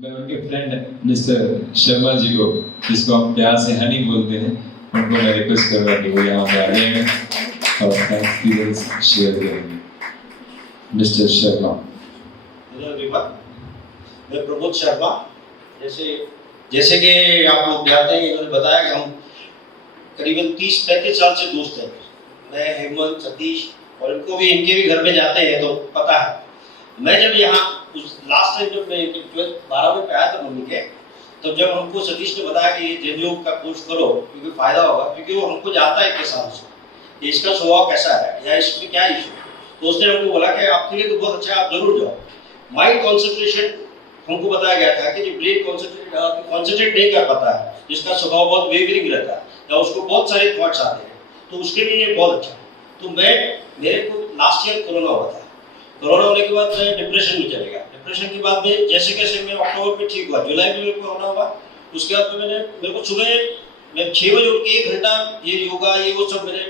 मैं उनके friend mister Sharma ji को, जिसको हम प्यार से हनी बोलते हैं, उनको मैं रिक्वेस्ट कर रहा कि वो यहाँ पे आ जाएंगे और अपना एक्सपीरियंस शेयर करेंगे। मिस्टर शर्मा। हेलो एवरीवन, मैं प्रमोद शर्मा। जैसे कि आप लोग जानते हैं, इन्होंने बताया कि हम करीबन 30-35 साल से दोस्त हैं। मैं, हेमंत, सतीश और इनको भी, इनके भी घर में जाते हैं तो पता है। मैं जब यहाँ लास्ट टाइम जब मैं 12वीं पे आया था मम्मी के, तब जब हमको सतीश ने बताया कि ये ज़ेनयोग का कोर्स करो क्योंकि फायदा होगा, क्योंकि वो हमको जानता है किस साल से कि इसका स्वभाव कैसा है या इसमें क्या इशू। तो उसने हमको बोला कि आपके लिए तो बहुत अच्छा है, आप जरूर जाओ। माइंड कॉन्सेंट्रेशन हमको बताया गया था कि जो ब्रेन कॉन्सेंट्रेट नहीं कर पाता है, जिसका स्वभाव बहुत वेवरिंग रहता है या उसको बहुत सारे थॉट्स आते हैं, तो उसके लिए ये बहुत अच्छा है। तो मेरे को लास्ट ईयर कोरोना हुआ था। कोरोना होने के बाद मैं डिप्रेशन में चले गया। डिप्रेशन के बाद में जैसे कैसे मैं अक्टूबर में ठीक हुआ, जुलाई में मेरे को कोरोना हुआ। उसके बाद में मेरे को सुबह मैं 6 बजे उठ के 1 घंटा ये योगा ये वो सब मैंने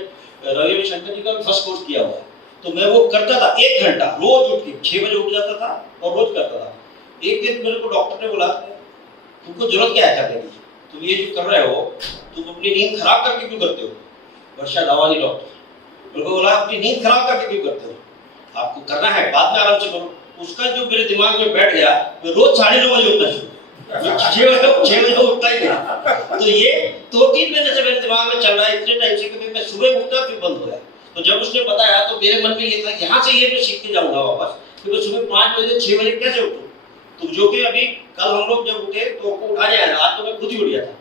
रवि शंकर जी का फर्स्ट कोर्स किया हुआ, तो मैं वो करता था 1 घंटा रोज उठ के 6 बजे उठ जाता था और रोज करता था। एक दिन मेरे को डॉक्टर ने बोला तुमको जरूरत क्या है करने की, तुम ये जो कर रहे हो तुम अपनी नींद खराब करके क्यों करते हो। वर्षा धावानी डॉक्टर मेरे को बोला अपनी नींद खराब करके क्यों करते हो, आपको करना है बाद में आराम से करो। उसका जो मेरे दिमाग में बैठ गया, मैं रोज 9:30 बजे उठना शुरू, 6 बजे उठता ही नहीं। तो ये 2-3 महीने से मेरे दिमाग में चल रहा है, इतने टाइम से कि मैं सुबह उठना फिर बंद हो गया। तो जब उसने बताया तो मेरे मन में ये था यहाँ से ये मैं सीख के जाऊंगा वापस कि मैं सुबह 5 बजे 6 बजे कैसे उठूँ। तो जो कि अभी कल हम लोग जब उठे तो हमको उठाने आया था, आज तो मैं खुद ही उठ गया था,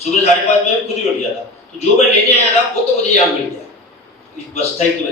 सुबह 5:30 बजे खुद ही उठ गया था। तो जो मैं लेने आया था वो तो मुझे यहाँ मिल गया। बस थैंक यू।